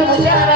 mulher, mulher.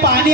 pani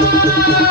thank you